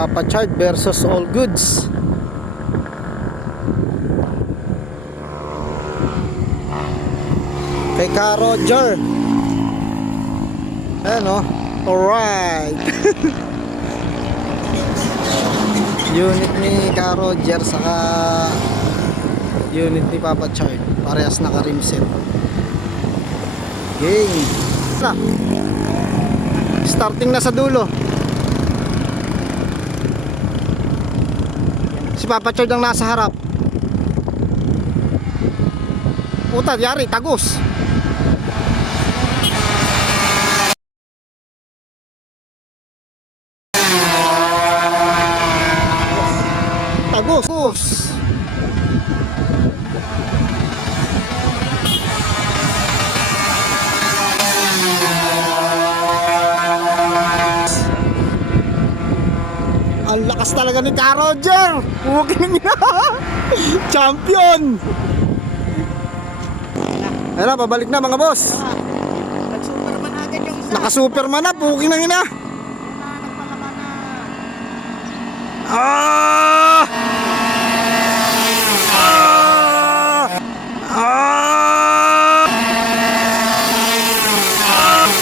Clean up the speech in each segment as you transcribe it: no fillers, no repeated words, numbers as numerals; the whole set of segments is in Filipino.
Papa Chard versus All Goods. Kay Ka Roger. Ayan o. Alright. Unit ni Ka Roger saka unit ni Papa Chard. Parehas naka rim set. Game. Starting na sa dulo. Si Papa Chard ang nasa harap. Puta, yari, tagos. Tagos. Ang lakas talaga ni Ka Roger. Huwagin niya. Champion. Ayun na, pabalik na mga boss. Nag-superman agad yung isa. Naka-superman na, puking na ina. Ah! Ah! Ah!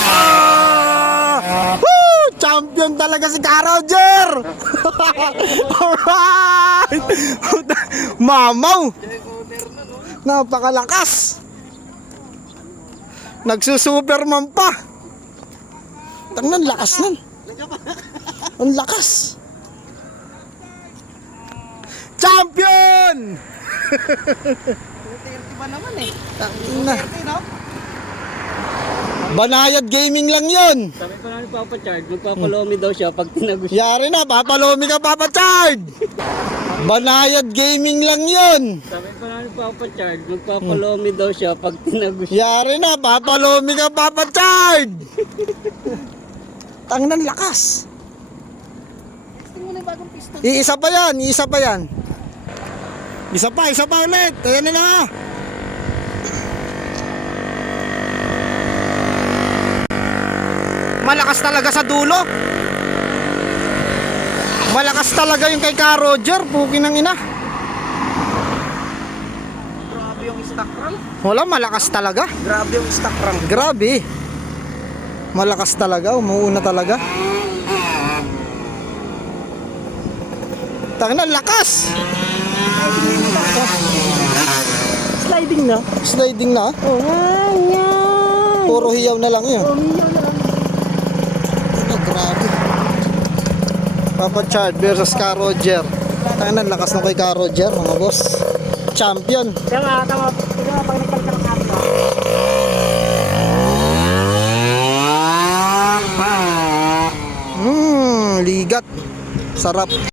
Ah! Woo! Champion talaga si Ka Roger. Alright. Mamaw. Napakalakas. Nagsusuperman pa. Tangnan, lakas nun. Ang lakas. Champion! 230 ba naman eh? Tangina. 230 no? Banayad gaming lang yun. Sabi ko na ni Papa Chard, magpapalomi daw siya pag tinagos siya. Yari na, papalomi ka Papa Chard. Banayad gaming lang yun. Sabi ko na ni Papa Chard, magpapalomi daw siya pag tinagos siya. Yari na, papalomi ka Papa Chard. Tangnan, lakas. Gusto mo na yung bagong piston. Iisa pa yan, iisa pa yan. Isa pa ulit. Ayan na. Malakas talaga sa dulo. Malakas talaga yung kay Ka Roger. Pukin ng ina. Grabe yung stock rank. Wala, malakas talaga. Grabe yung stock rank. Grabe. Malakas talaga, umuuna talaga. Tangina, lakas. Sliding na. Sliding na. Oh, yan. Puro hiyaw na lang yun. Oh, yan na lang. Oh, grabe. Papa Chard versus Ka Roger. Tangina, lakas ng kay Ka Roger, mga boss. Champion. Tama. Tignan pag nagkalit ka ng camera. Ligat. Sarap.